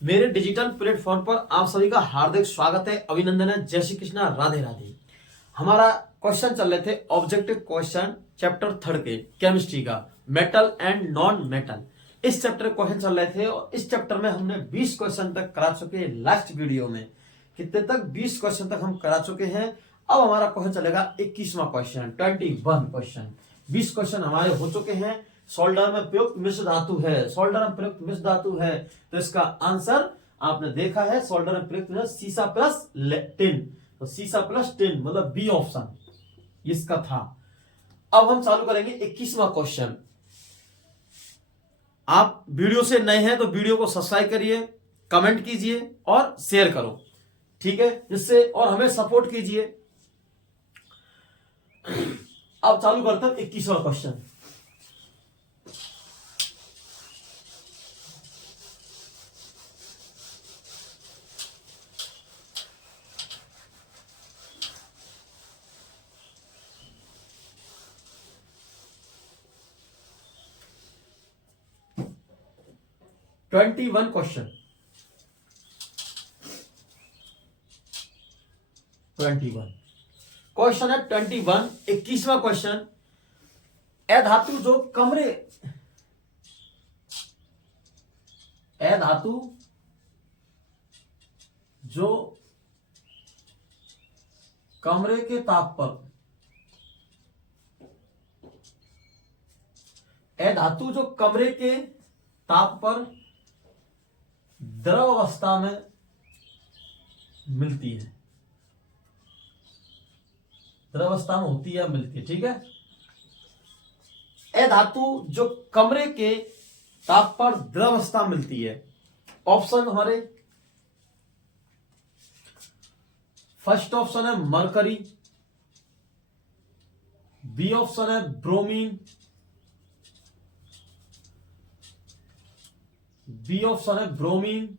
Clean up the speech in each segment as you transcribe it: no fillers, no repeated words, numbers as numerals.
मेरे digital platform पर आप सभी का हार्दिक स्वागत है, अभिनंदन है। जय श्री कृष्णा, राधे राधे। हमारा क्वेश्चन चल रहे थे ऑब्जेक्टिव क्वेश्चन चैप्टर 3 के केमिस्ट्री का, मेटल एंड नॉन मेटल। इस चैप्टर के क्वेश्चन चल रहे थे और इस चैप्टर में हमने 20 क्वेश्चन तक करा चुके हैं। लास्ट वीडियो में कितने तक 20 क्वेश्चन तक हम करा चुके हैं। अब हमारा क्वेश्चन चलेगा 21वां क्वेश्चन, 21 क्वेश्चन। 20 क्वेश्चन हमारे हो चुके हैं। सोल्डर में प्रयुक्त मिश्र धातु है, सोल्डर में प्रयुक्त मिश्र धातु है, तो इसका आंसर आपने देखा है, सोल्डर में प्रयुक्त सीसा प्लस टिन, तो सीसा प्लस टिन मतलब बी ऑप्शन इसका था। अब हम चालू करेंगे 21वां क्वेश्चन। आप वीडियो से नए हैं तो वीडियो को सब्सक्राइब करिए, कमेंट कीजिए और शेयर करो, ठीक है, जिससे और हमें सपोर्ट कीजिए। अब चालू करते हैं 21वां question. Twenty one question, 21 question है 21। 21वां क्वेश्चन, ए धातु जो कमरे, ए धातु जो कमरे के ताप पर, ए धातु जो कमरे के ताप पर द्रव अवस्था में मिलती है, द्रव अवस्था में होती है, मिलती है, ठीक है। ए धातु जो कमरे के ताप पर द्रव अवस्था मिलती है। ऑप्शन हमारे, फर्स्ट ऑप्शन है मरकरी, बी ऑप्शन है ब्रोमीन, बी ऑप्शन है ब्रोमीन,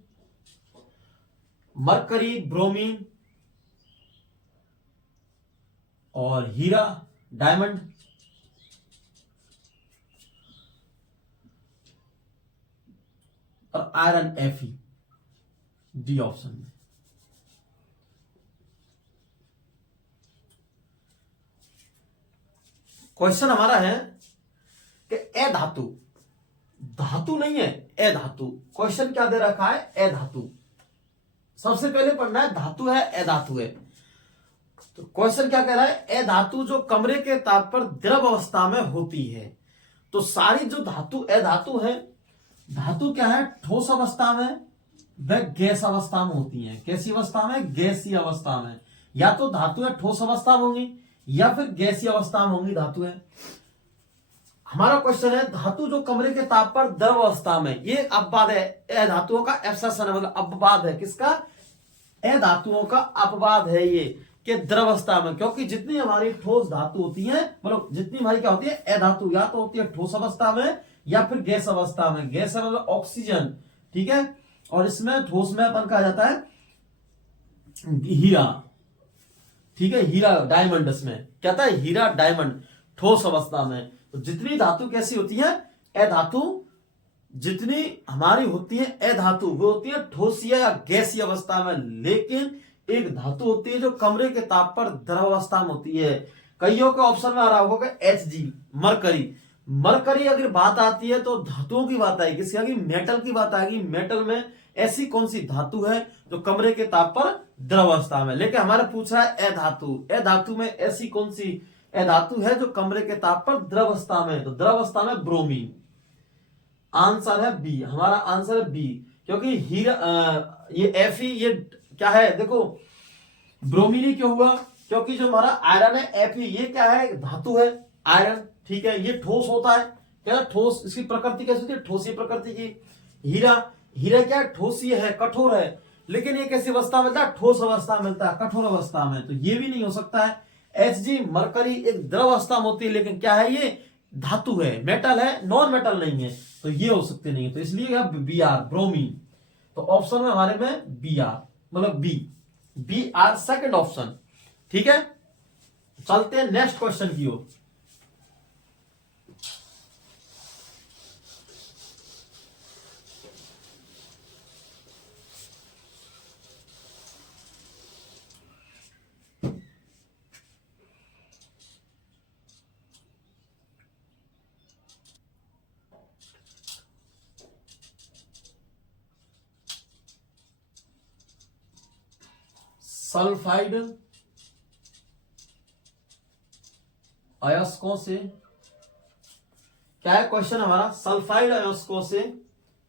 मरकरी, ब्रोमीन और हीरा, डायमंड, और आयरन Fe डी ऑप्शन में। क्वेश्चन हमारा है कि ए धातु, धातु नहीं है, ए धातु। क्वेश्चन क्या दे रखा है, ए धातु। सबसे पहले पढ़ना है धातु है, ए धातु है। तो क्वेश्चन क्या कह रहा है, ए धातु जो कमरे के ताप पर द्रव अवस्था में होती है। तो सारी जो धातु, ए धातु है, धातु क्या है, ठोस अवस्था में व गैस अवस्था में होती है। कैसी अवस्था में, गैसीय अवस्था में। या तो धातु है ठोस अवस्था में होंगी या फिर गैसीय अवस्था में होंगी धातु है। हमारा क्वेश्चन है धातु जो कमरे के ताप पर द्रव अवस्था में, ये अपवाद है, ए धातुओं का एब्सेशन है, मतलब अपवाद है। किसका, ए धातुओं का अपवाद है ये, कि द्रव अवस्था में। क्योंकि जितनी हमारी ठोस धातु होती है, मतलब जितनी हमारी क्या होती है, ए धातु, या तो होती है ठोस अवस्था में या फिर गैस अवस्था में। गैस मतलब ऑक्सीजन, ठीक है, और इसमें ठोस में अपन कहा जाता है हीरा, ठीक है, हीरा, डायमंड। इसमें क्या था, हीरा, डायमंड, ठोस अवस्था में। तो जितनी धातु कैसी होती है, ए धातु, जितनी हमारी होती है ए धातु, वो होती है ठोसीय या गैसीय अवस्था में। लेकिन एक धातु होती है जो कमरे के ताप पर द्रव अवस्था में होती है। कईयों के ऑप्शन में आ रहा होगा Hg, मरकरी। मरकरी अगर बात आती है तो धातुओं की बात आएगी, किसकी आएगी, मेटल की बात आएगी। मेटल में ऐसी कौन सी धातु है जो कमरे के ताप पर द्रव अवस्था में। लेकिन हमारे पूछ रहा है ए धातु, ए धातु में ऐसी कौन सी ए धातु है जो कमरे के ताप पर द्रव अवस्था में, तो द्रव अवस्था में ब्रोमीन। आंसर है बी, हमारा आंसर है बी। क्योंकि हीरा, ये Fe, ये क्या है, देखो ब्रोमीनी क्यों हुआ, क्योंकि जो हमारा आयरन है Fe, ये क्या है, धातु है, आयरन, ठीक है, ये ठोस होता है, क्या ठोस, इसकी प्रकृति कैसी होती है, ठोसी प्रकृति की। हीरा, हीरा क्या है, ठोसी है, कठोर है। लेकिन ये कैसी अवस्था मिलता है, ठोस अवस्था मिलता है, कठोर अवस्था में। तो ये भी नहीं हो सकता है। Hg, मरकरी एक द्रव अवस्था में होती है, लेकिन क्या है, ये धातु है, मेटल है, नॉन मेटल नहीं है, तो ये हो सकते नहीं है। तो इसलिए बी आर, ब्रोमीन। तो ऑप्शन में हमारे में बी आर, मतलब B, B R second option, ठीक है। चलते हैं नेक्स्ट क्वेश्चन की ओर। सल्फाइड अयस्कों से, क्या है क्वेश्चन हमारा, सल्फाइड अयस्कों से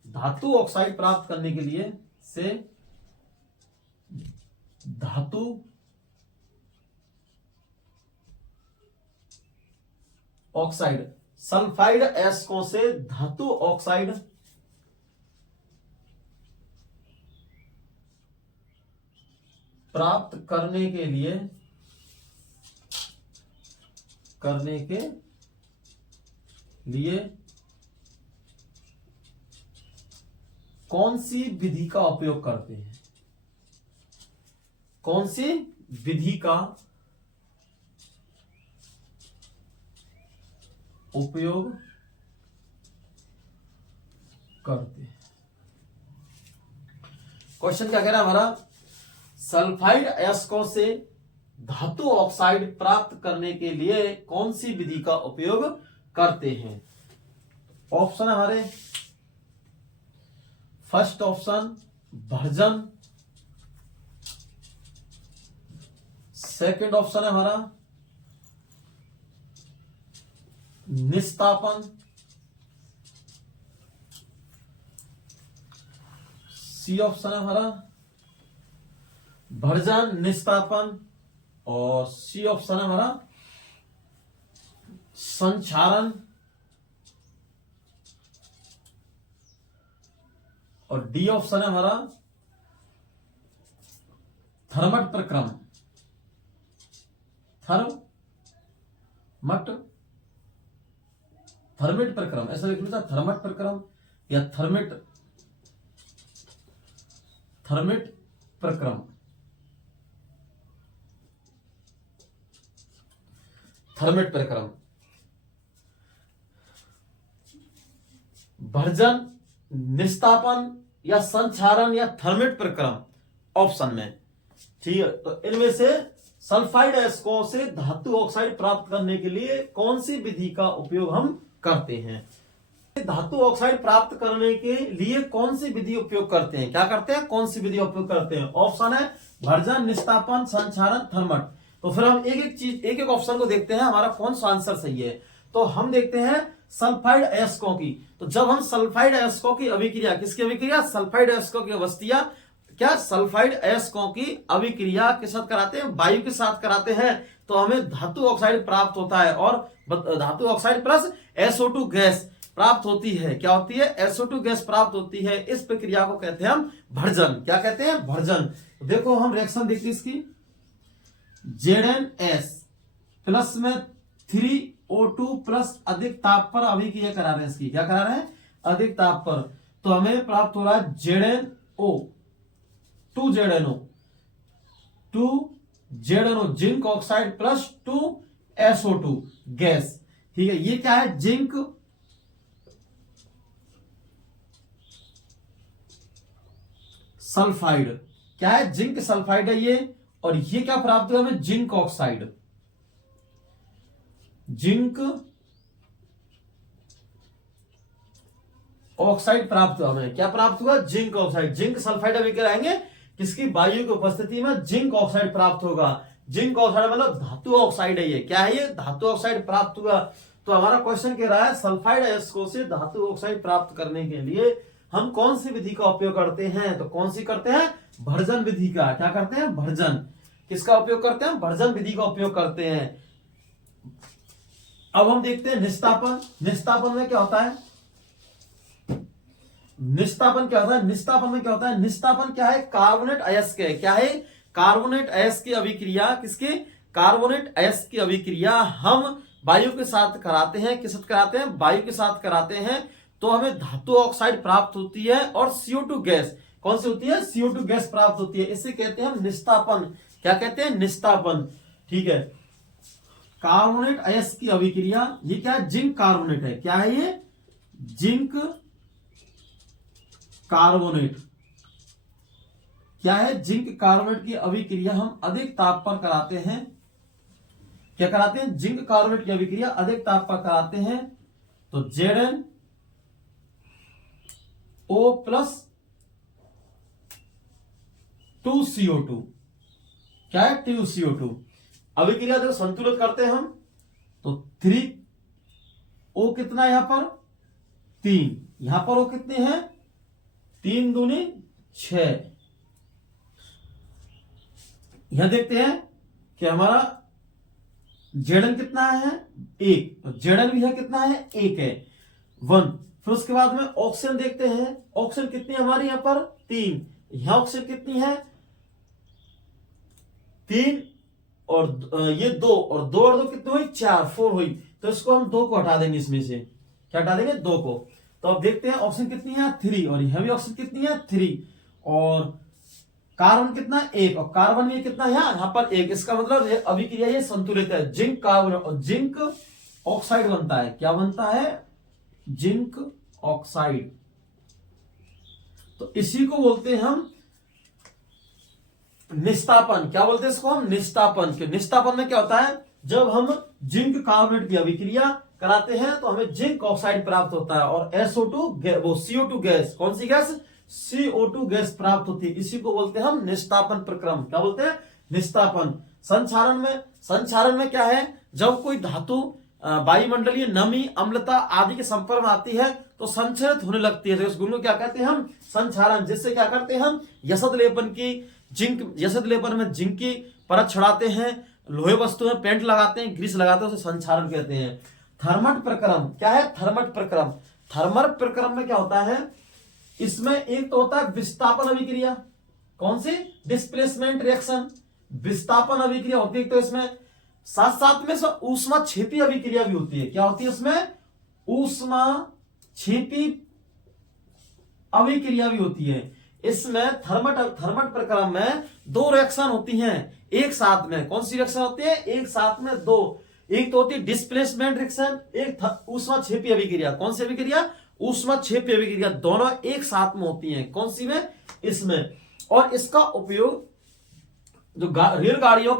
धातु ऑक्साइड प्राप्त करने के लिए से धातु ऑक्साइड, सल्फाइड अयस्कों से धातु ऑक्साइड प्राप्त करने के लिए कौन सी विधि का उपयोग करते हैं, कौन सी विधि का उपयोग करते हैं। क्वेश्चन क्या कह रहा है हमारा, सल्फाइड अयस्कों से धातु ऑक्साइड प्राप्त करने के लिए कौन सी विधि का उपयोग करते हैं। ऑप्शन है हमारे, first option version, second option है हमारा निस्तापन, सी ऑप्शन है हमारा भर्जन निस्तापन, और सी ऑप्शन है हमारा संक्षारण, और डी ऑप्शन है हमारा थर्मट प्रक्रम, थर्मिट प्रक्रम, ऐसा लिख लो, थर्मट प्रक्रम या थर्मिट प्रक्रम, थर्मिट प्रक्रम, भर्जन निस्तापन या संक्षारण या थर्मिट प्रक्रम ऑप्शन में, ठीक है। तो इनमें से सल्फाइड अयस्कों से धातु ऑक्साइड प्राप्त करने के लिए कौन सी विधि का उपयोग हम करते हैं। धातु ऑक्साइड प्राप्त करने के लिए कौन सी विधि उपयोग करते हैं, क्या करते हैं, कौन सी विधि उपयोग करते हैं। ऑप्शन है भर्जन निस्तापन संक्षारण थर्मट। तो फिर हम एक एक ऑप्शन को देखते हैं हमारा कौन सा आंसर सही है। तो हम देखते हैं सल्फाइड अयस्कों की। तो जब हम सल्फाइड अयस्कों की अभिक्रिया, किसकी अभिक्रिया, सल्फाइड अयस्कों की अवस्थियां, क्या सल्फाइड अयस्कों की अभिक्रिया के साथ कराते हैं, वायु के साथ कराते हैं, तो हमें धातु ऑक्साइड प्राप्त होता है और धातु ऑक्साइड प्लस SO2 गैस प्राप्त होती है। क्या होती है, SO2 गैस प्राप्त होती है। इस प्रक्रिया को कहते हैं हम भर्जन। क्या कहते हैं, भर्जन। देखो हम रिएक्शन देखते हैं इसकी, ZnS प्लस में 3O2 प्लस अधिक ताप पर अभिक्रिया करा रहे हैं इसकी, क्या करा रहे हैं, अधिक ताप पर। तो हमें प्राप्त हो रहा है ZnO 2ZnO zinc oxide plus 2SO2 gas, ठीक है। ये क्या है, जिंक सल्फाइड, क्या है, जिंक सल्फाइड है ये। और ये क्या प्राप्त हुआ हमें, जिंक ऑक्साइड, जिंक ऑक्साइड प्राप्त हुआ हमें, क्या प्राप्त हुआ, जिंक ऑक्साइड। जिंक सल्फाइड अभी कराएंगे किसकी, वायु की उपस्थिति में जिंक ऑक्साइड प्राप्त होगा। जिंक ऑक्साइड मतलब धातु ऑक्साइड है ये, क्या है ये, धातु ऑक्साइड प्राप्त हुआ। तो हमारा क्वेश्चन कह रहा है सल्फाइड अयस्कों से धातु ऑक्साइड प्राप्त करने के लिए हम कौन सी विधि का उपयोग करते हैं। तो कौन सी करते हैं, भर्जन विधि का। क्या करते हैं, भर्जन। किसका उपयोग करते हैं, भर्जन विधि का उपयोग करते हैं। अब हम देखते हैं निस्तापन। निस्तापन में क्या होता है, निस्तापन क्या होता है, निस्तापन में क्या होता है, निस्तापन क्या है, कार्बोनेट अयस्क है। क्या है, कार्बोनेट अयस्क की अभिक्रिया, किसके, कार्बोनेट अयस्क की अभिक्रिया हम वायु के साथ कराते हैं। किस साथ कराते हैं, वायु के साथ कराते हैं। तो हमें धातु ऑक्साइड प्राप्त होती है और CO2 गैस, कौन सी होती है, CO2 गैस प्राप्त होती है। इसे कहते हैं हम निस्तापन। क्या कहते हैं, निस्तापन, ठीक है। कार्बोनेट अयस्क की अभिक्रिया, ये क्या है, जिंक कार्बोनेट है। क्या है ये, जिंक कार्बोनेट। क्या है, जिंक कार्बोनेट की अभिक्रिया हम अधिक ताप पर कराते हैं। क्या कराते हैं, जिंक कार्बोनेट की अभिक्रिया अधिक ताप पर कराते हैं। तो ZnO प्लस 2CO2 क्या है 2CO2। अभिक्रिया जब संतुलित करते हैं हम तो 3O कितना है यहां पर 3, यहां पर O कितने हैं 3 दूनी 6। यहां देखते हैं कि हमारा Zn कितना है 1, Zn भी है कितना है 1 है 1। फिर उसके बाद में ऑक्सीजन देखते हैं, ऑक्सीजन कितनी है हमारी यहां पर 3, यहां ऑक्सीजन कितनी है 3 और ये 2 और 2 और 2 कितनी हुई 4 4 हुई। तो इसको हम 2 को हटा देंगे, इसमें से क्या हटा देंगे 2 को। तो अब देखते हैं ऑक्सीजन कितनी है 3 और यहां भी ऑक्सीजन कितनी है 3 और कार्बन कितना 1 और कार्बन ये कितना है यहां पर 1। इसका मतलब ये अभिक्रिया ये संतुलित है। जिंक कार्बन और जिंक ऑक्साइड बनता है, क्या बनता है जिंक ऑक्साइड। तो इसी को बोलते हैं हम निस्तापन। क्या बोलते हैं इसको हम निस्तापन। निस्तापन में क्या होता है जब हम जिंक कार्बोनेट की अभिक्रिया कराते हैं तो हमें जिंक ऑक्साइड प्राप्त होता है और SO2 वो CO2 गैस, कौन सी गैस CO2 गैस प्राप्त होती है। इसी को बोलते हैं हम निस्तापन प्रक्रम। क्या बोलते हैं निस्तापन। संक्षारण में क्या है जब कोई धातु वायुमंडलीय नमी अम्लता आदि के संपर्क में आती है तो संचरित होने लगती है। तो इस गुण को क्या कहते हैं हम संक्षारण। जिससे क्या करते हैं हम यशद लेपन में जिंक की परत छड़ाते हैं, लोहे वस्तु में पेंट लगाते हैं, ग्रीस लगाते हैं, उसे संक्षारण कहते हैं। थर्मट प्रक्रम क्या है थर्मट प्रक्रम। थर्मट प्रक्रम में क्या होता है इसमें एक तो होता है विस्थापन अभिक्रिया, कौन सी डिस्प्लेसमेंट रिएक्शन विस्थापन अभिक्रिया होती है। तो इसमें साथ साथ में ऊष्मा क्षेपी अभिक्रिया भी होती है। क्या होती है उसमें ऊष्मा क्षेपी अभिक्रिया भी होती है। इसमें थर्मट प्रक्रम में 2 रिएक्शन होती हैं एक साथ में। कौन सी रिएक्शन होती है एक साथ में 2। एक तो होती है डिस्प्लेसमेंट रिएक्शन, एक ऊष्मा क्षेपी अभिक्रिया। कौन सी अभिक्रिया ऊष्मा क्षेपी अभिक्रिया। दोनों एक साथ में होती हैं। कौन सी में इसमें। और इसका उपयोग जो रेलगाड़ियों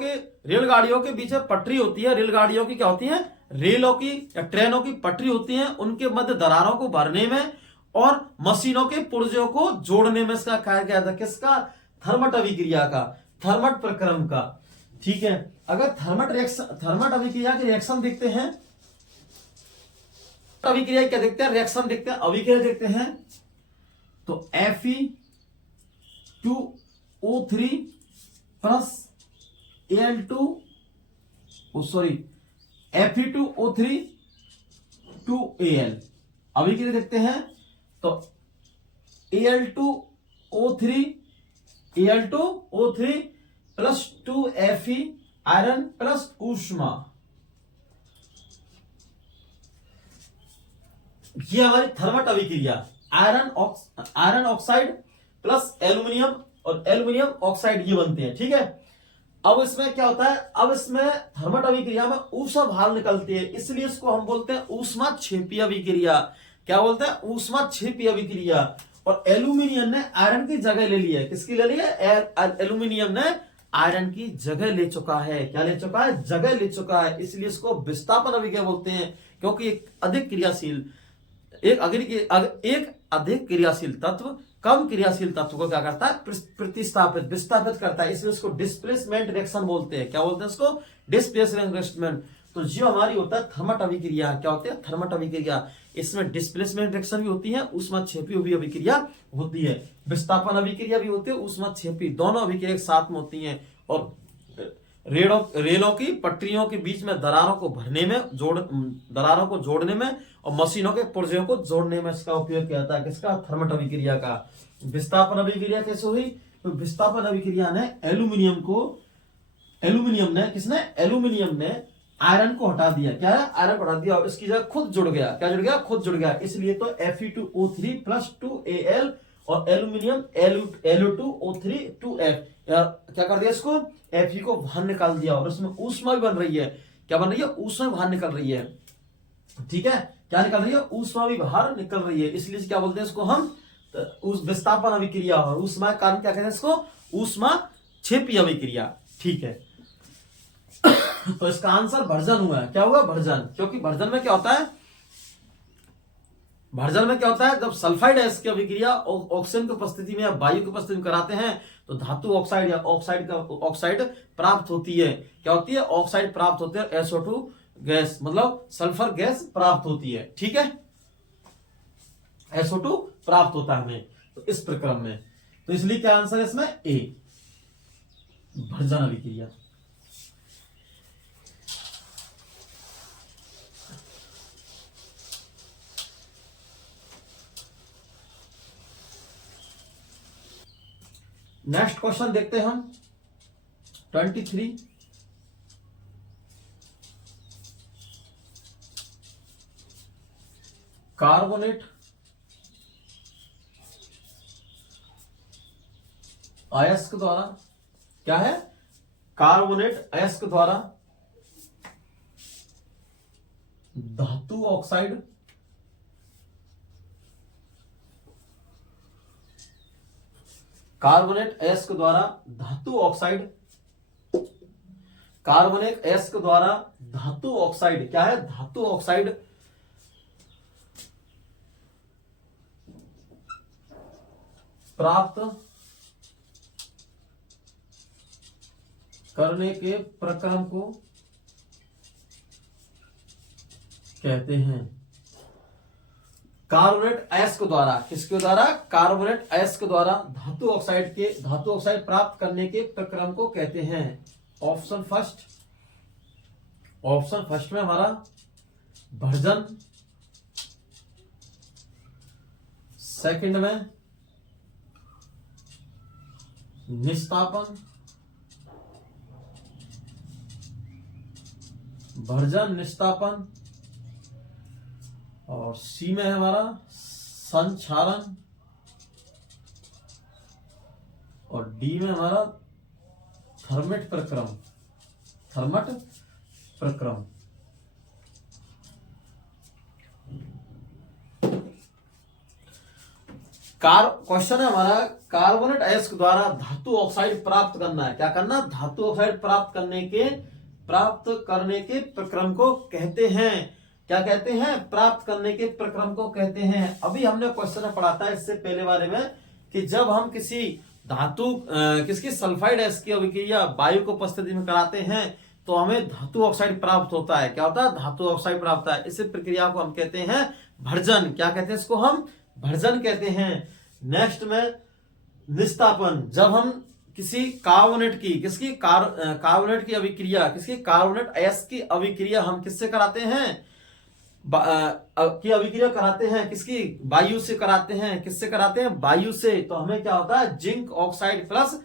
के बीच में पटरी होती है, रेलगाड़ियों की क्या होती है रेलों की या ट्रेनों की पटरी होती है, उनके मध्य दरारों को भरने में और मशीनों के पुर्जों को जोड़ने में इसका कार्य क्या था किसका थर्मट अभिक्रिया का, थर्मट प्रक्रम का। ठीक है। अगर थर्मट अभिक्रिया के रिएक्शन देखते हैं, अभिक्रिया क्या देखते हैं रिएक्शन देखते हैं, अभिक्रिया देखते हैं तो Fe2O3 प्लस Fe2O3 2Al। अभिक्रिया देखते हैं तो Al2O3 plus 2Fe iron plus ऊष्मा। ये हमारी थर्मट अभिक्रिया आयरन ऑक्साइड प्लस एल्यूमिनियम और एल्यूमिनियम ऑक्साइड ये बनते हैं। ठीक है। अब इसमें क्या होता है, अब इसमें थर्मट अभिक्रिया में ऊष्मा बाहर निकलती है, इसलिए इसको हम बोलते हैं ऊष्मा क्षेपी अभिक्रिया। क्या बोलते हैं ऊष्मा क्षेपी अभिक्रिया। और एल्यूमिनियम ने आयरन की जगह ले ली है। किसकी ले ली है एल्यूमिनियम ने आयरन की जगह ले चुका है। क्या ले चुका है जगह ले चुका है, इसलिए इसको विस्थापन अभिक्रिया बोलते हैं। क्योंकि एक अधिक क्रियाशील तत्व कम क्रियाशील तत्व को क्या करता है विस्थापित करता है, इसलिए इसको डिस्प्लेसमेंट रिएक्शन बोलते हैं। क्या बोलते हैं इसको डिस्प्लेसमेंट रिएक्शन। तो जो हमारी होता है थर्मट अभिक्रिया, क्या होती है थर्मट अभिक्रिया, इसमें डिस्प्लेसमेंट रिएक्शन भी होती है, ऊष्माक्षेपी भी अभिक्रिया होती है, विस्थापन अभिक्रिया भी होती है, ऊष्माक्षेपी दोनों अभिक्रिया एक साथ में होती हैं। और रेलों की पटरियों के बीच में दरारों को भरने में दरारों को जोड़ने में और मशीनों के पुर्जों को जोड़ने में इसका उपयोग किया जाता है। किसका थर्मट अभिक्रिया का। विस्थापन अभिक्रिया कैसे हुई तो विस्थापन अभिक्रिया ने एल्यूमिनियम ने आयरन को हटा दिया। क्या है आयरन को हटा दिया और इसकी जगह खुद जुड़ गया। क्या जुड़ गया खुद जुड़ गया। इसलिए तो Fe2O3 प्लस 2Al और एल्यूमिनियम Lu2O3 2F क्या कर दिया इसको Fe को बाहर निकाल दिया और उसमें ऊष्मा भी बन रही है। क्या बन रही है ऊष्मा बाहर निकल रही है। ठीक है। क्या निकल रही है ऊष्मा भी बाहर निकल रही है, इसलिए क्या बोलते हैं इसको हम उस विस्थापन अभिक्रिया। और ऊष्मा के कारण क्या कहते हैं इसको ऊष्मा क्षेपी अभिक्रिया। ठीक है। तो इसका आंसर भर्जन हुआ है। क्या हुआ भर्जन, क्योंकि भर्जन में क्या होता है भर्जन में क्या होता है, जब सल्फाइड एस की अभिक्रिया ऑक्सीजन की उपस्थिति में या वायु की उपस्थिति में कराते हैं तो धातु ऑक्साइड या ऑक्साइड प्राप्त होती है। क्या होती है, ऑक्साइड प्राप्त होती है, SO2 गैस मतलब सल्फर गैस प्राप्त होती है। ठीक है, SO2 प्राप्त होता है हमें तो इस प्रक्रम में। तो इसलिए क्या आंसर है इसमें, ए, भर्जन अभिक्रिया। नेक्स्ट क्वेश्चन देखते हैं हम 23। कार्बोनेट अयस्क द्वारा, क्या है, कार्बोनेट अयस्क द्वारा धातु ऑक्साइड कार्बोनेट अयस्क द्वारा धातु ऑक्साइड, कार्बोनेट अयस्क द्वारा धातु ऑक्साइड, क्या है, धातु ऑक्साइड प्राप्त करने के प्रक्रम को कहते हैं। कार्बोनेट अयस्क द्वारा, किसके द्वारा, कार्बोनेट अयस्क द्वारा धातु ऑक्साइड प्राप्त करने के प्रक्रम को कहते हैं। ऑप्शन फर्स्ट में हमारा भर्जन, सेकंड में निस्तापन, भर्जन निस्तापन, और सी में है हमारा संक्षारण, और डी में हमारा थर्मट प्रक्रम। क्वेश्चन है हमारा, कार्बोनेट अयस्क द्वारा धातु ऑक्साइड प्राप्त करना है, क्या करना, धातु ऑक्साइड प्राप्त करने के प्रक्रम को कहते हैं। क्या कहते हैं, प्राप्त करने के प्रक्रम को कहते हैं। अभी हमने क्वेश्चन में पढ़ा था इससे पहले बारे में कि जब हम किसी किसकी सल्फाइड एसिड की अभिक्रिया वायु को उपस्थिति में कराते हैं तो हमें धातु ऑक्साइड प्राप्त होता है। क्या होता है, धातु ऑक्साइड प्राप्त होता है। इस प्रक्रिया को हम कहते हैं भर्जन। क्या कहते हैं इसको, हम भर्जन कहते हैं। नेक्स्ट में निस्तापन, जब हम किसी कार्बोनेट की अभिक्रिया, किसकी, कार्बोनेट अयस्क की अभिक्रिया हम किससे कराते हैं, की अभिक्रिया कराते हैं, किसकी, वायु से कराते हैं। किससे कराते हैं, वायु से। तो हमें क्या होता है, zinc oxide plus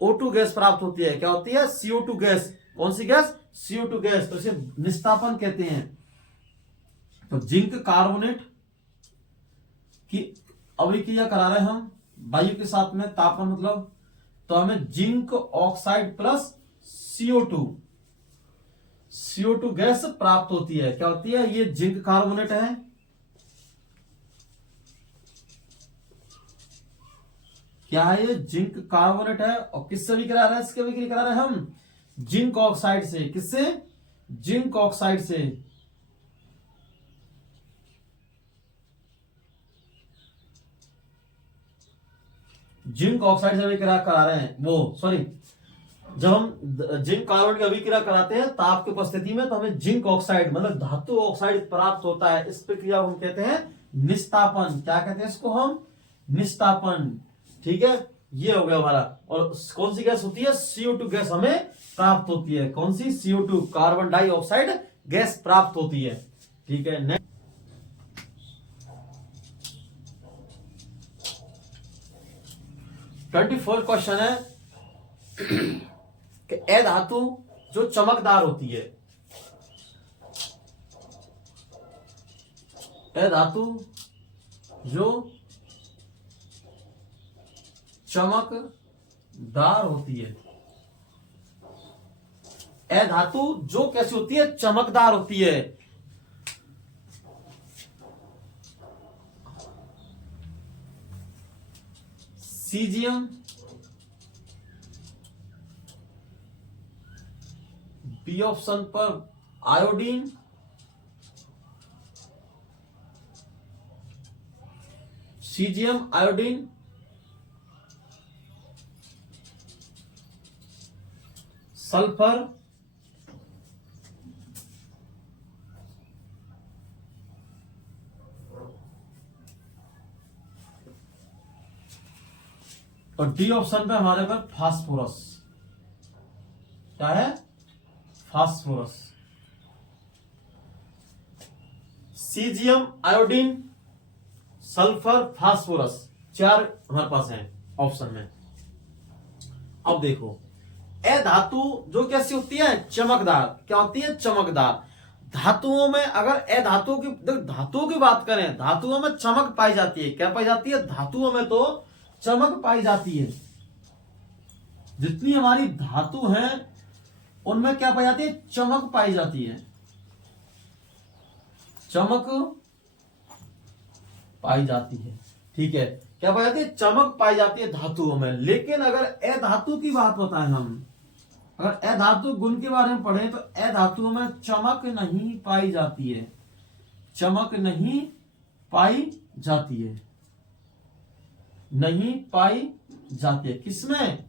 O2 gas प्राप्त होती है। क्या होती है, CO2 गैस। कौन सी गैस, CO2 गैस। तो इसे निस्तापन कहते हैं। तो जिंक कार्बोनेट की अभिक्रिया करा रहे हैं हम वायु के साथ में, तापन मतलब, तो हमें zinc oxide plus CO2 gas प्राप्त होती है। क्या होती है, ये जिंक कार्बोनेट है, क्या है, ये जिंक कार्बोनेट है। और किससे भी करा रहे हैं, इसके भी करा रहे हैं हम जिंक ऑक्साइड से। किससे, जिंक ऑक्साइड से। जिंक ऑक्साइड से अभिक्रिया करा रहे हैं, जब हम जिंक कार्बोनेट की अभिक्रिया कराते हैं ताप की उपस्थिति में तो हमें जिंक ऑक्साइड मतलब धातु ऑक्साइड प्राप्त होता है। इस प्रक्रिया को हम कहते हैं निस्तापन। क्या कहते हैं इसको हम, निस्तापन। ठीक है, ये हो गया हमारा। और कौन सी गैस होती है, CO2 गैस हमें प्राप्त होती है। कौन सी, CO2 कार्बन डाइऑक्साइड गैस प्राप्त होती है। ठीक है, नेक्स्ट 24 क्वेश्चन है कि ए धातु जो चमकदार होती है, ए धातु जो चमकदार होती है, ए धातु जो कैसी होती है, चमकदार होती है। सीजियम, बी ऑप्शन पर आयोडीन, सीजियम आयोडीन, सल्फर, और डी ऑप्शन पे हमारे पास फास्फोरस। क्या है? Phosphorus. Caesium iodine, sulphur, phosphorus, 4 हमारे पास हैं ऑप्शन में। अब देखो ए धातु जो कैसी होती है? चमकदार। क्या होती है? चमकदार। धातुओं में अगर ए धातु की, धातुओं की बात करें, धातुओं में चमक पाई जाती है। क्या पाई जाती है? धातुओं में तो चमक पाई जाती है। जितनी हमारी धातु है उनमें क्या पाई जाती है? चमक पाई जाती है। चमक पाई जाती है। ठीक है, क्या पाई जाती है? चमक पाई जाती है धातुओं में। लेकिन अगर ए धातु की बात बताएं हम, अगर ए धातु गुण के बारे में पढ़ें तो ए धातुओं में चमक नहीं पाई जाती है। चमक नहीं पाई जाती है। नहीं पाई जाती है। किसमें?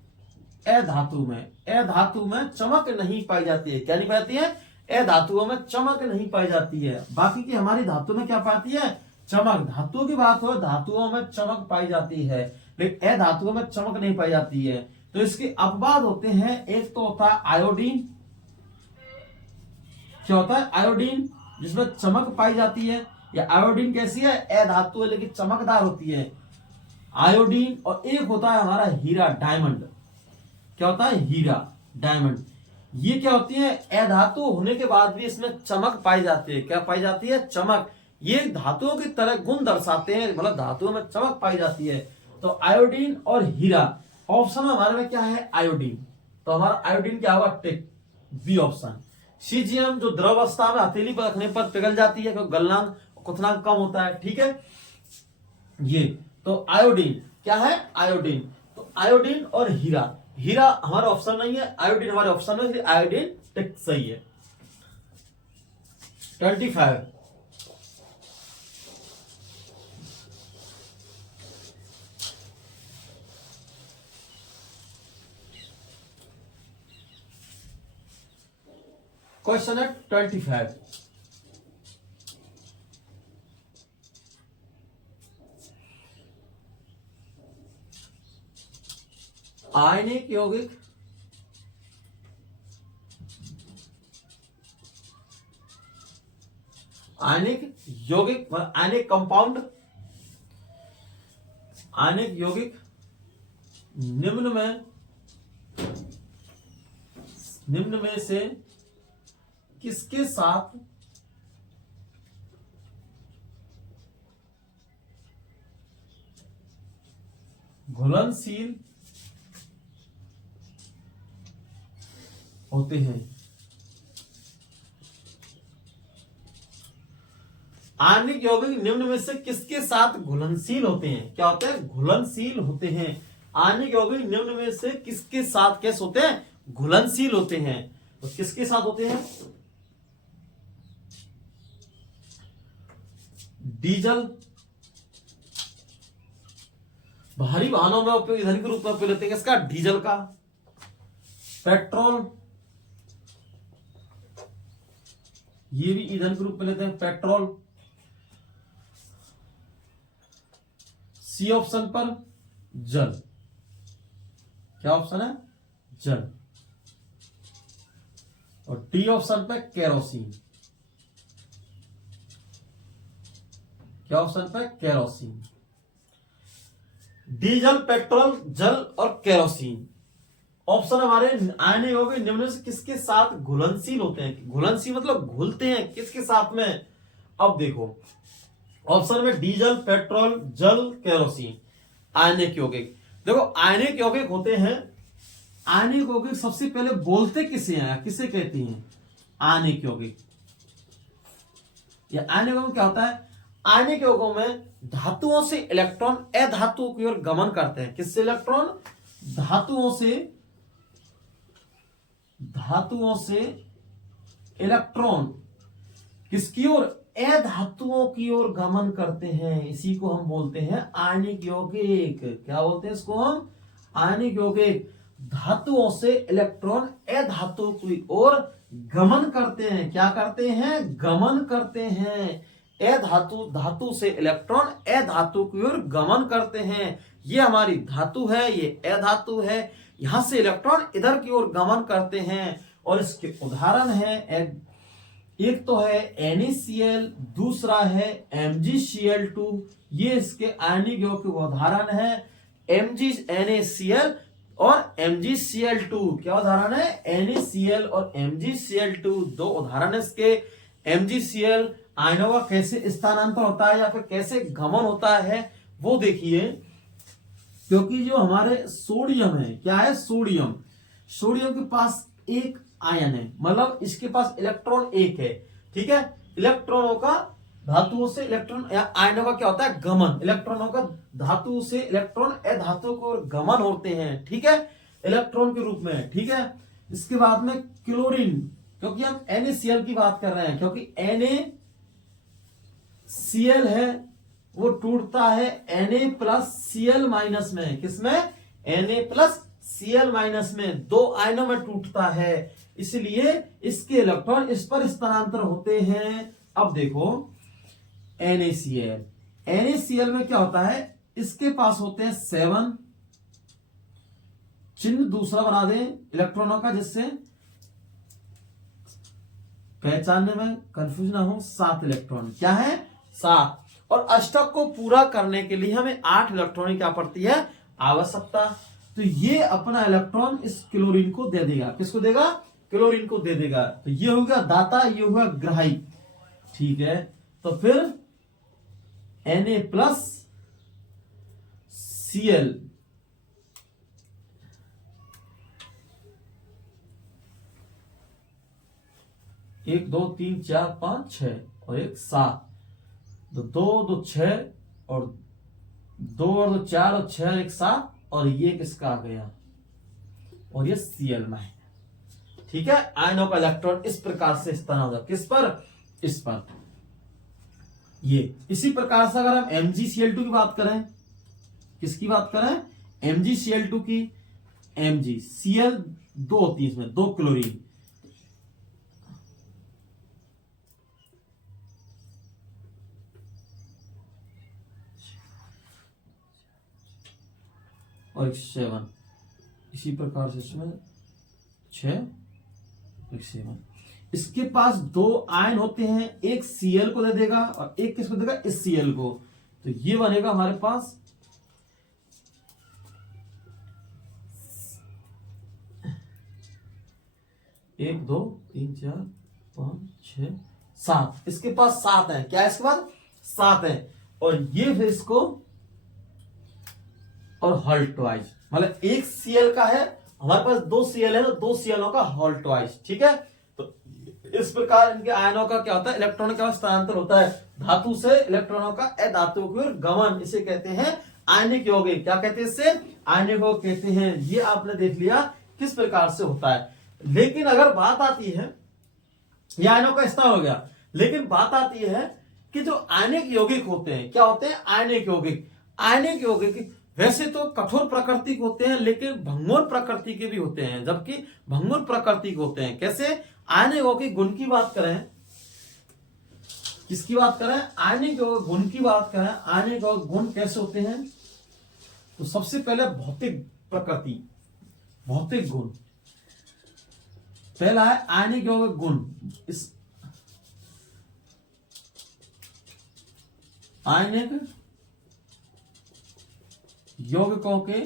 ए धातु में। ए धातु में चमक नहीं पाई जाती है। क्या नहीं पाई जाती है? ए धातुओं में चमक नहीं पाई जाती है। बाकी की हमारी धातु में क्या पाती है? चमक। धातुओं की बात हो, धातुओं में चमक पाई जाती है, लेकिन ए धातुओं में चमक नहीं पाई जाती है। तो इसके अपवाद होते हैं। एक तो होता है आयोडीन। क्या होता है? आयोडीन, जिसमें चमक पाई जाती है। या आयोडीन कैसी है? ए धातु है लेकिन चमकदार होती है, आयोडीन। और एक होता है हमारा हीरा, डायमंड। क्या होता है? हीरा, डायमंड। ये क्या होती है? ए धातु होने के बाद भी इसमें चमक पाई जाती है। क्या पाई जाती है? चमक। ये धातुओं की तरह गुण दर्शाते हैं, मतलब धातुओं में चमक पाई जाती है। तो आयोडीन और हीरा। ऑप्शन में हमारे में क्या है? आयोडीन। तो हमारा आयोडीन क्या होगा? टिक, बी ऑप्शन। सीजियम जो द्रव अवस्था में हथेली पर रखने पर पिघल जाती है, क्योंकि गलनांक क्वथनांक कम होता है। ठीक है, ये तो आयोडीन क्या है? आयोडीन। तो आयोडीन और हीरा। हीरा हमारा ऑप्शन नहीं है, आयोडीन हमारे ऑप्शन में, इसलिए आयोडीन टिक सही है। 25 क्वेश्चन है 25। आयनिक यौगिक आयनिक कंपाउंड, आयनिक यौगिक निम्न में से किसके साथ घुलनशील होते हैं? आयनिक यौगिक निम्न में से किसके साथ घुलनशील होते हैं? क्या होते हैं? घुलनशील होते हैं। आयनिक यौगिक निम्न में से किसके साथ कैसे होते हैं? घुलनशील होते हैं। तो किसके साथ होते हैं? डीजल, भारी वाहनों में उपयोग ईंधन के रूप में उपयोग लेते हैं किसका? डीजल का। पेट्रोल, ये भी ईंधन के रूप में लेते हैं, पेट्रोल। सी ऑप्शन पर जल। क्या ऑप्शन है? जल। और डी ऑप्शन पे केरोसिन। क्या ऑप्शन पे? केरोसिन। डीजल, पेट्रोल, जल और केरोसिन ऑप्शन हमारे। आयनिक यौगिक निम्न से किसके साथ घुलनशील होते हैं? घुलनशील मतलब घुलते हैं किसके साथ में? अब देखो ऑप्शन में डीजल, पेट्रोल, जल, केरोसिन, आयनिक यौगिक। देखो आयनिक यौगिक होते हैं, आयनिक यौगिक सबसे पहले बोलते किसे हैं? किसे कहते हैं? आयनिक यौगिक। या आयनिक यौगिक क्या होता है? आयनिक यौगिकों में धातुओं से इलेक्ट्रॉन अधातुओं की ओर गमन करते हैं। किससे इलेक्ट्रॉन? धातुओं से इलेक्ट्रॉन किसकी ओर? अधातुओं की ओर गमन करते हैं, इसी को हम बोलते हैं आयनिक यौगिक। क्या बोलते हैं इसको हम? आयनिक यौगिक। धातुओं से इलेक्ट्रॉन अधातु की ओर गमन करते हैं। क्या करते हैं? गमन करते हैं। धातु से इलेक्ट्रॉन अधातु की ओर गमन करते हैं। ये हमारी धातु है, ये अधातु है, यहां से इलेक्ट्रॉन इधर की ओर गमन करते हैं। और इसके उदाहरण है, एक तो है NaCl, दूसरा है MgCl2। ये इसके आयनिक यौगिक के उदाहरण है। NaCl और MgCl2 क्या उदाहरण है? NaCl और MgCl2 दो उदाहरण है इसके। MgCl आयनों का कैसे स्थानांतर होता है या फिर कैसे गमन होता है वो देखिए। क्योंकि जो हमारे सोडियम है, क्या है? सोडियम। सोडियम के पास एक आयन है, मतलब इसके पास इलेक्ट्रॉन एक है, ठीक है। इलेक्ट्रॉनों का धातुओं से इलेक्ट्रॉन या आयनों का क्या होता है? गमन। इलेक्ट्रॉनों का धातु से इलेक्ट्रॉन अधातु को गमन होते हैं, ठीक है, इलेक्ट्रॉन के रूप में, ठीक है। इसके बाद में क्लोरीन, क्योंकि हम NaCl की बात कर रहे हैं, क्योंकि NaCl है वो टूटता है Na+Cl- में। किसमें? Na+Cl- में, दो आयनों में टूटता है, इसलिए इसके इलेक्ट्रॉन इस पर स्थानांतर होते हैं। अब देखो NaCl में क्या होता है? इसके पास होते हैं 7, चिन्ह दूसरा बना दें इलेक्ट्रॉनों का, जिससे पहचानने में कंफ्यूज ना हो। 7 इलेक्ट्रॉन, क्या है? 7। और अष्टक को पूरा करने के लिए हमें 8 इलेक्ट्रॉन की क्या पड़ती है? आवश्यकता। तो ये अपना इलेक्ट्रॉन इस क्लोरीन को दे देगा। किसको देगा? क्लोरीन को दे देगा। तो ये होगा दाता, ये होगा ग्राही, ठीक है। तो फिर Na+Cl 1 2 3 4 5 6 और 1 7, तो 2 2 6 और 2 और 2 4 और 6 और 1 7, और ये किसका आ गया? और ये Cl में है, ठीक है। आयनों का इलेक्ट्रॉन इस प्रकार से स्थानांतरित, किस पर? इस पर। ये इसी प्रकार से अगर हम MgCl2 की बात करें, किसकी बात करें? MgCl2 की। MgCl 2 होती है इसमें, 2 क्लोरीन, और 7, इसी प्रकार से इसमें 6 7। इसके पास 2 आयन होते हैं, एक Cl को दे देगा और एक किसको देगा? इस Cl को। तो ये बनेगा हमारे पास 1 2 3 4 5 6 7। इसके पास 7 है। क्या है इसके पास? 7 है। और ये फिर इसको और हॉल्टवाइज, मतलब एक Cl का है, हमारे पास 2 Cl है, तो 2 Cl का हॉल्टवाइज, ठीक है। तो इस प्रकार इनके आयनों का क्या होता है? इलेक्ट्रॉन का स्थानांतर होता है धातु से इलेक्ट्रॉनों का अधातु की ओर गमन। इसे कहते हैं आयनिक यौगिक। क्या कहते हैं इससे? आयनिक यौगिक कहते हैं। ये आपने देख लिया किस प्रकार से होता है। लेकिन अगर बात आती है, ये आयनों का स्थान हो गया, लेकिन बात आती है कि जो आयनिक यौगिक होते हैं, क्या होते हैं? आयनिक यौगिक। आयनिक यौगिक वैसे तो कठोर प्रकृति के होते हैं, लेकिन भंगुर प्रकृति के भी होते हैं, जबकि भंगुर प्रकृति के होते हैं। कैसे? आयनिक यौगिक गुण की बात करें, किसकी बात करें? आयनिक यौगिक गुण की बात करें। आयनिक यौगिक गुण कैसे होते हैं? तो सबसे पहले भौतिक प्रकृति, भौतिक गुण। पहला है आयनिक यौगिक गुण। इस आयनिक यौगिकों के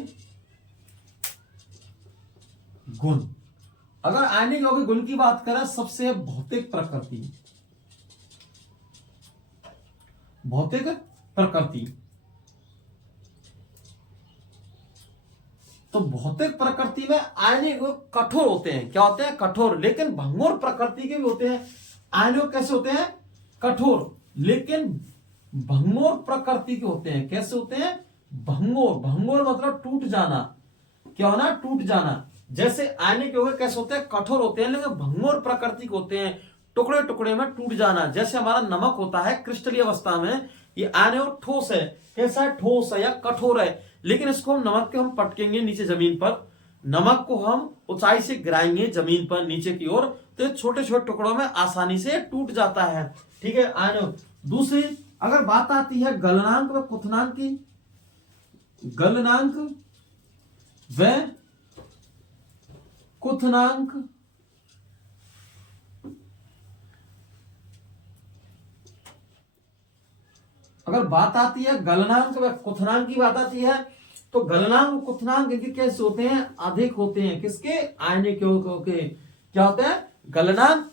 गुण। अगर आयनिक यौगिक गुण की बात करें, सबसे भौतिक प्रकृति, भौतिक प्रकृति। तो भौतिक प्रकृति में आयनिक कठोर होते हैं। क्या होते हैं? कठोर। लेकिन भंगुर प्रकृति के भी होते हैं। आयनिक कैसे होते हैं? कठोर। लेकिन भंगुर प्रकृति के होते हैं। कैसे होते हैं? भंगुर। भंगुर मतलब टूट जाना। क्या होना? टूट जाना। जैसे आयनिक यौगिक कैसे होते हैं? कठोर होते हैं, लेकिन भंगुर प्रकृति के होते हैं, टुकड़े टुकड़े में टूट जाना। जैसे हमारा नमक होता है क्रिस्टलीय अवस्था में, ये आयन और ठोस है, कैसा है, ठोस है या कठोर है, लेकिन इसको हम नमक के हम पटकेंगे नीचे जमीन पर, नमक को हम ऊंचाई से गिराएंगे जमीन पर नीचे की ओर, तो छोटे छोटे टुकड़ों में आसानी से टूट जाता है। ठीक है आयन। दूसरी अगर बात आती है गलनांक व क्वथनांक की, गलनांक व क्वथनांक, अगर बात आती है गलनांक व क्वथनांक की बात आती है, तो गलनांक क्वथनांक इनके कैसे होते हैं, अधिक होते हैं। किसके, आयनिक यौगिकों के। क्या होते हैं, गलनांक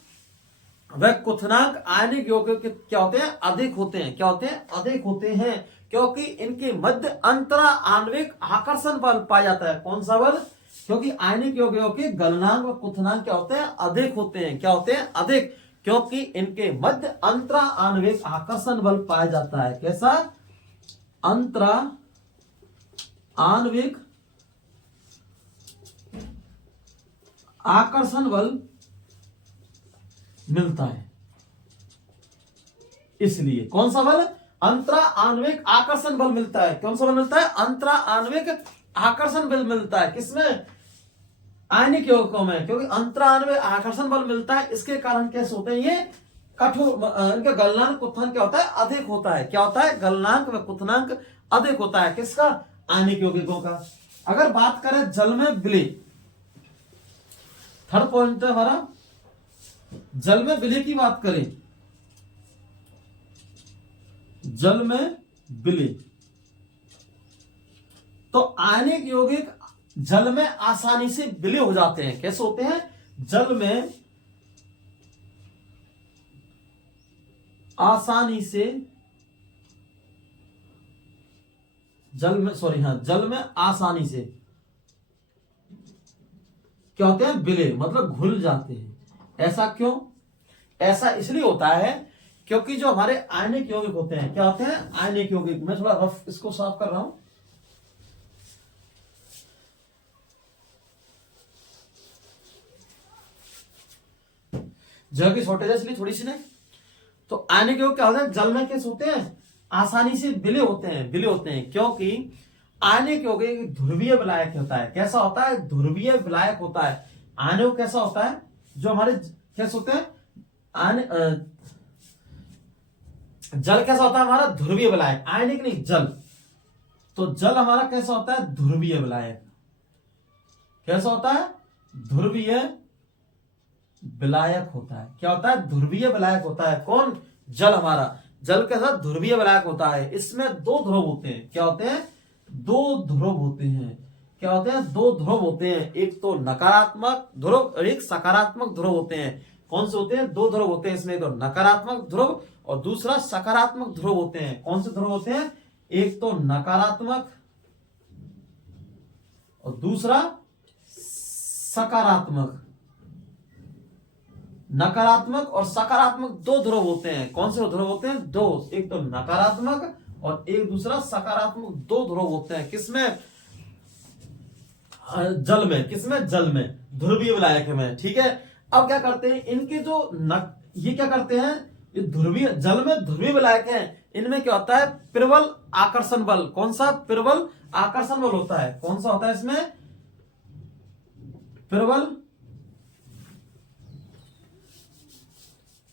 व क्वथनांक आयनिक यौगिकों के क्या होते हैं, अधिक होते हैं। क्या होते हैं, अधिक होते हैं, क्योंकि इनके मध्य अंतरा आणविक आकर्षण बल पाया जाता है। कौन सा बल, क्योंकि आयनिक यौगिकों के गलनांक व क्वथनांक क्या होते हैं, अधिक होते हैं। क्या होते हैं, अधिक, क्योंकि इनके मध्य अंतरा आणविक आकर्षण बल पाया जाता है। कैसा, अंतरा आणविक आकर्षण बल मिलता है। इसलिए कौन सा बल, अंतरा आणविक आकर्षण बल मिलता है। कौन सा बल मिलता है, अंतरा आणविक आकर्षण बल मिलता है। किसमें, आयनिक यौगिकों में, क्योंकि अंतरा आणविक आकर्षण बल मिलता है। इसके कारण कैसे होते हैं ये कठोर, इनका गलनांक क्वथनांक क्या होता है, अधिक होता है। क्या होता है, गलनांक व क्वथनांक अधिक होता है। किसका, आयनिक यौगिकों का। अगर बात करें जल में विलय, थर्ड पॉइंट है हमारा, जल में विलय की बात करें, जल में विलय, तो आयनिक यौगिक जल में आसानी से विलय हो जाते हैं। कैसे होते हैं, जल में आसानी से, जल में जल में आसानी से क्या होते हैं, विलय, मतलब घुल जाते हैं। ऐसा क्यों, ऐसा इसलिए होता है क्योंकि जो हमारे आयनिक यौगिक होते हैं, क्या होते हैं, आयनिक यौगिक, मैं थोड़ा रफ इसको साफ कर रहा हूं, जगह की शॉर्टेज है इसलिए थोड़ी सी ने। तो आयनिक यौगिक क्या होते हैं, जल में कैसे होते हैं, आसानी से विलय होते हैं, विलय होते हैं, क्योंकि आयनिक यौगिक ध्रुवीय विलायक होता है। कैसा होता है, ध्रुवीय विलायक होता है। आयनिक कैसा होता है, जो हमारे कैसे होते हैं, जल कैसा होता है हमारा, ध्रुवीय विलायक, आयनिक नहीं, जल। तो जल हमारा कैसा होता है, ध्रुवीय विलायक। कैसा होता है, ध्रुवीय विलायक होता है। क्या होता है, ध्रुवीय विलायक होता है। कौन, जल हमारा, जल के साथ ध्रुवीय विलायक होता है। इसमें दो ध्रुव होते हैं। क्या होते हैं, दो ध्रुव होते हैं। क्या होते हैं, दो ध्रुव होते हैं। एक तो नकारात्मक ध्रुव और एक सकारात्मक ध्रुव होते हैं। कौन से होते हैं, दो ध्रुव होते हैं इसमें, तो नकारात्मक ध्रुव और दूसरा सकारात्मक ध्रुव होते हैं। कौन से ध्रुव होते हैं, एक तो नकारात्मक और दूसरा सकारात्मक। नकारात्मक और सकारात्मक दो ध्रुव होते हैं। कौन से ध्रुव होते हैं, दो, एक तो नकारात्मक और एक दूसरा सकारात्मक, दो ध्रुव होते हैं। किसमें, जल में। किसमें, जल में, ध्रुवीय विलायक में। ठीक है, अब क्या करते हैं, इनके जो ये क्या करते हैं, ये ध्रुवीय, जल में ध्रुवीय विलायक है, इनमें क्या होता है, प्रबल आकर्षण बल। कौन सा, प्रबल आकर्षण बल होता है। कौन सा होता है इसमें, प्रबल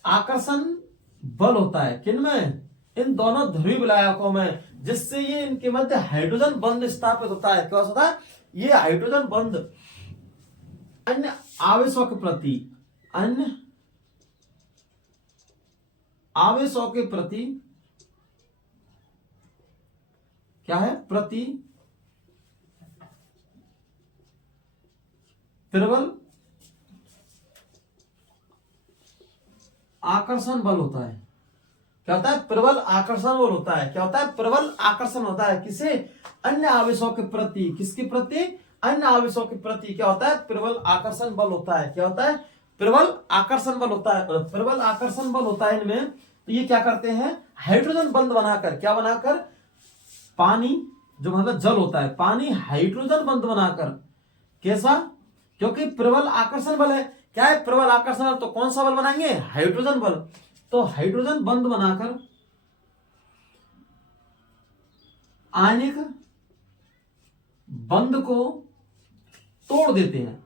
आकर्षण बल होता है। किनमें, इन दोनों ध्रुवीय विलायकों में, जिससे ये इनके मध्य हाइड्रोजन बंध स्थापित होता है। क्या होता है, ये हाइड्रोजन बंध अन्य आवेशों के प्रति, अन्य आवेशों के प्रति क्या है, प्रति प्रबल आकर्षण बल होता है। क्या होता है, प्रबल आकर्षण बल होता है। क्या होता है, प्रबल आकर्षण होता है। किसे, अन्य आवेशों के प्रति। किसके प्रति, अन्य आवेशों के प्रति क्या होता है, प्रबल आकर्षण बल होता है। क्या होता है, प्रबल आकर्षण बल होता है। प्रबल आकर्षण बल होता है इनमें। तो ये क्या करते हैं, हाइड्रोजन बंध बनाकर, क्या बनाकर, पानी जो मतलब जल होता है, पानी हाइड्रोजन बंध बनाकर। कैसा, क्योंकि प्रबल आकर्षण बल है, क्या है, प्रबल आकर्षण बल। तो कौन सा बल बनाएंगे, हाइड्रोजन बल। तो हाइड्रोजन बंध बनाकर आयनिक बंध को तोड़ देते हैं।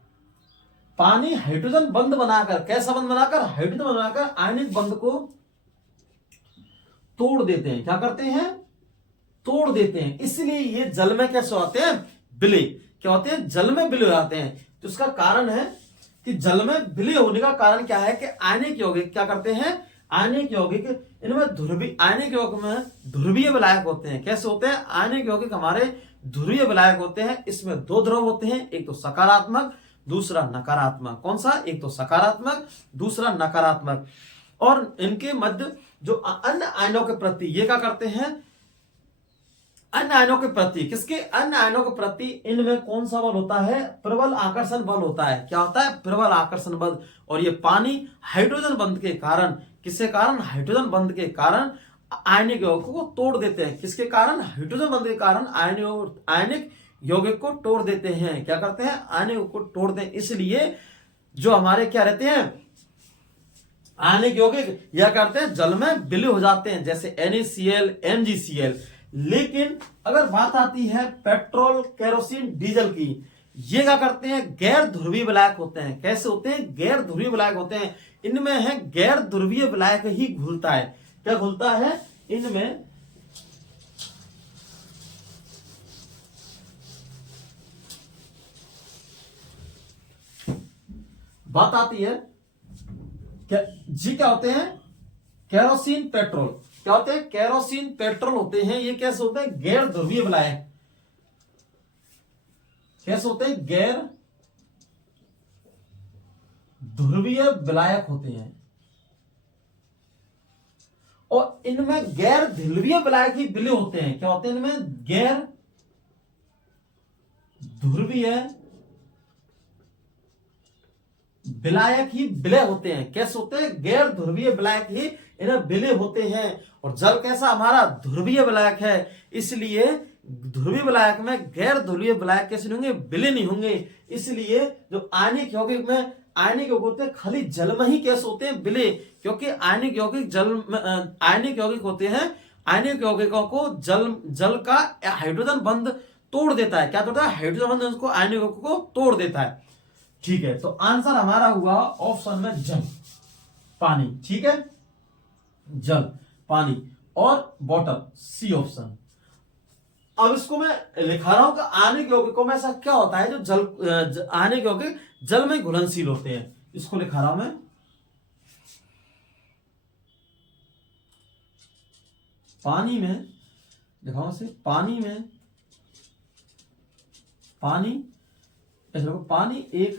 पानी हाइड्रोजन बंध बनाकर, कैसा बंध बनाकर, हाइड्रोजन बनाकर आयनिक बंध को तोड़ देते हैं। क्या करते हैं, तोड़ देते हैं। इसलिए ये जल में कैसे होते हैं, विलय। क्या होते हैं, जल में विलय हो जाते हैं। तो इसका कारण है कि जल में विलय होने का कारण क्या है कि आयनिक यौगिक क्या करते हैं, आयनिक यौगिक इनमें ध्रुवीय, आयनिक यौगिक में ध्रुवीय विलायक होते हैं। कैसे होते हैं, आयनिक यौगिक हमारे ध्रुवीय विलायक होते हैं। इसमें दो ध्रुव होते हैं, एक तो सकारात्मक, दूसरा नकारात्मक। कौन सा, एक तो सकारात्मक, दूसरा नकारात्मक। और इनके मध्य जो अन्य आयनों के प्रति ये क्या करते हैं, अन्य आयनों के प्रति, किसके, अन्य आयनों के प्रति इनमें कौन सा बल होता है, प्रबल आकर्षण बल होता है। क्या होता है, प्रबल आकर्षण बल। और ये पानी हाइड्रोजन बंध के कारण, किसके कारण, हाइड्रोजन बंध के कारण आयनिक यौगिक को तोड़ देते हैं। किसके कारण, हाइड्रोजन बंध के कारण आयनिक यौगिक को तोड़ देते हैं। क्या करते हैं, आयनिक को तोड़ दें। इसलिए जो हमारे क्या रहते हैं, आयनिक यौगिक यह करते हैं, जल में विलय हो जाते हैं, जैसे NaCl, MgCl। लेकिन अगर बात आती है पेट्रोल, केरोसिन, डीजल की, ये क्या करते हैं, गैर ध्रुवीय विलायक होते हैं। कैसे होते हैं, गैर ध्रुवीय विलायक होते हैं। इनमें है गैर ध्रुवीय विलायक ही घुलता है। क्या घुलता है, इनमें बात आती है क्या जी, क्या होते हैं, केरोसिन, पेट्रोल। क्या होते हैं, केरोसिन, पेट्रोल होते हैं। ये कैसे होते हैं, गैर ध्रुवीय विलायक। कैसे होते हैं, गैर ध्रुवीय विलायक होते हैं। और इनमें गैर ध्रुवीय विलायक ही विलय होते हैं। क्या होते हैं, इनमें गैर ध्रुवीय विलायक ही विलय होते हैं। कैसे होते हैं, गैर ध्रुवीय विलायक ही इन्हें विलय होते हैं। और जल कैसा हमारा, ध्रुवीय विलायक है। इसलिए ध्रुवीय विलायक में गैर ध्रुवीय विलायक कैसे नहीं होंगे, विलय नहीं होंगे। इसलिए जो आयनिक यौगिक में आयनिक यौगिक होते हैं, खाली जल में ही कैसे होते हैं, विलय। क्योंकि आयनिक यौगिक जल में, आयनिक यौगिक होते हैं, आयनिक यौगिकों को जल का हाइड्रोजन बंध तोड़ देता है। क्या तोड़ता है, हाइड्रोजन बंध उसको, आयनिक यौगिक को तोड़ देता है। ठीक है, तो आंसर हमारा हुआ ऑप्शन में जल, पानी। ठीक है, जल, पानी और वाटर, सी ऑप्शन। अब इसको मैं लिखा रहा हूं कि आयनिक यौगिकों में ऐसा क्या होता है जो आयनिक यौगिक जल में घुलनशील होते हैं। इसको लिखा रहा हूं मैं, पानी में, दिखाओ से, पानी में, पानी ऐसे देखो, पानी एक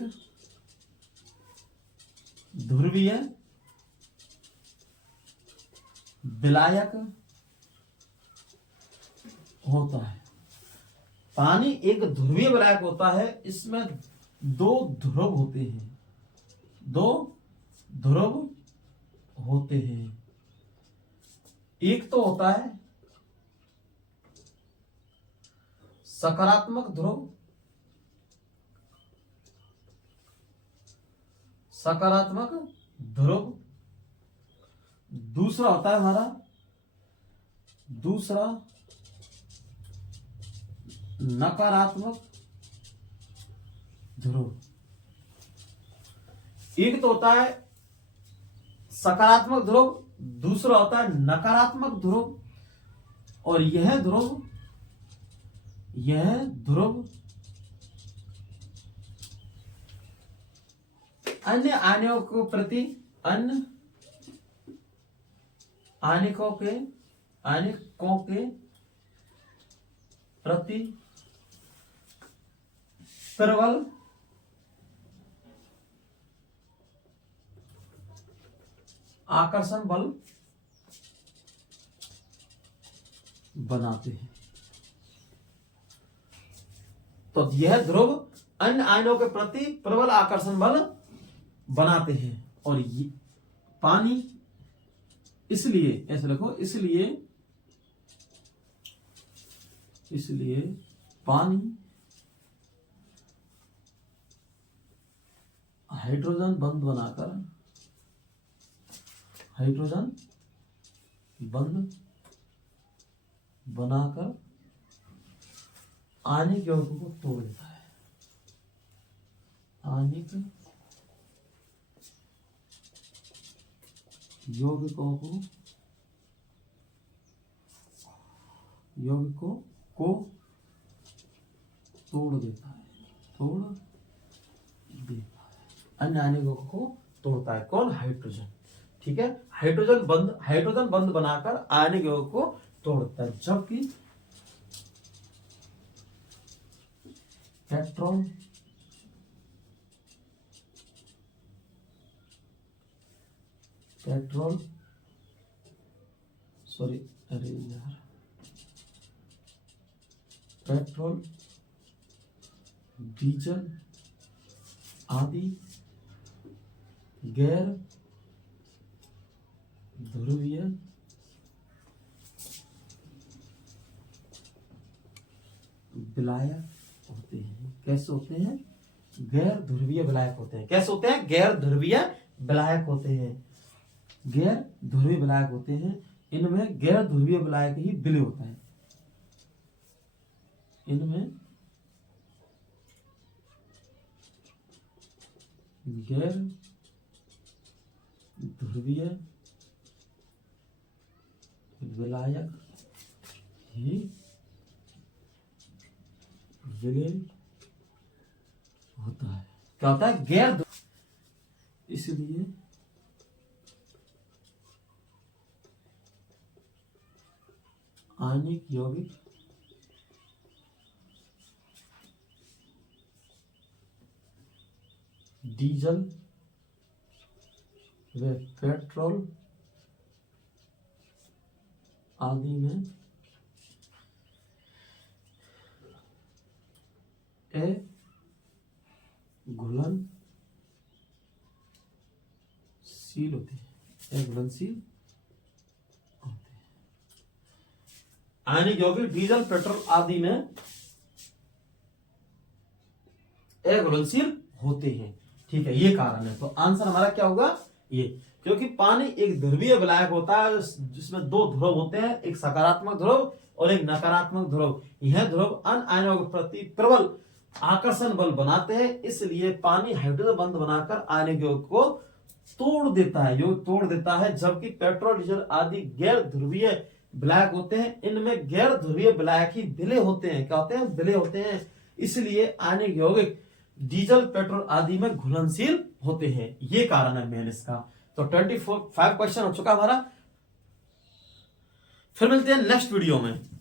ध्रुवीय विलायक होता है। पानी एक ध्रुवीय विलायक होता है। इसमें दो ध्रुव होते हैं, दो ध्रुव होते हैं। एक तो होता है सकारात्मक ध्रुव, सकारात्मक ध्रुव। दूसरा होता है हमारा, दूसरा नकारात्मक ध्रुव। एक तो होता है सकारात्मक ध्रुव, दूसरा होता है नकारात्मक ध्रुव। और यह ध्रुव अन्य आयनिकों के प्रति, अन्य आयनिकों के प्रति प्रबल आकर्षण बल बनाते हैं। तो यह ध्रुव अन्य आयनों के प्रति प्रबल आकर्षण बल बनाते हैं। और ये पानी, इसलिए ऐसे लिखो, इसलिए पानी हाइड्रोजन बंध बनाकर आणविक यौगिकों को तोड़ देता है। आणविक यौगिकों को तोड़ देता है। अन्य आणविक यौगिकों को तोड़ता है। कौन? हाइड्रोजन। ठीक है, हाइड्रोजन बंध बनाकर आणविक यौगिक को तोड़ता है, जबकि पेट्रोल डीजल आदि गैर ध्रुवीय विलायक होते हैं। कैसे होते हैं? गैर ध्रुवीय विलायक होते हैं। कैसे होते हैं? गैर ध्रुवीय विलायक होते हैं। गैर ध्रुवीय विलायक होते हैं। इनमें गैर ध्रुवीय विलायक ही विलय होता है। इनमें गैर ध्रुवीय विलायक ही विलय होता है। क्या होता है? गैर। इसलिए आणविक यौगिक डीजल व पेट्रोल आदि में घुलनशील होते हैं। आणविक यौगिक डीजल पेट्रोल आदि में अघुलनशील होते हैं। ठीक है, ये कारण है। तो आंसर हमारा क्या होगा? ये। क्योंकि पानी एक ध्रुवीय विलायक होता है जिसमें दो ध्रुव होते हैं, एक सकारात्मक ध्रुव और एक नकारात्मक ध्रुव। यह ध्रुव अन्य आयनों के प्रति प्रबल आकर्षण बल बनाते हैं, इसलिए पानी हाइड्रोजन बंध बनाकर आणविक यौगिक को तोड़ देता है, जबकि पेट्रोल डीजल आदि गैर ध्रुवीय विलायक होते हैं। इनमें गैर ध्रुवीय विलायक ही विलय होते हैं। क्या होते हैं? विलय होते हैं। इसलिए आणविक यौगिक डीजल पेट्रोल आदि में घुलनशील होते हैं। ये कारण है मेन इसका। तो 25 क्वेश्चन हो चुका हमारा। फिर मिलते हैं नेक्स्ट वीडियो में।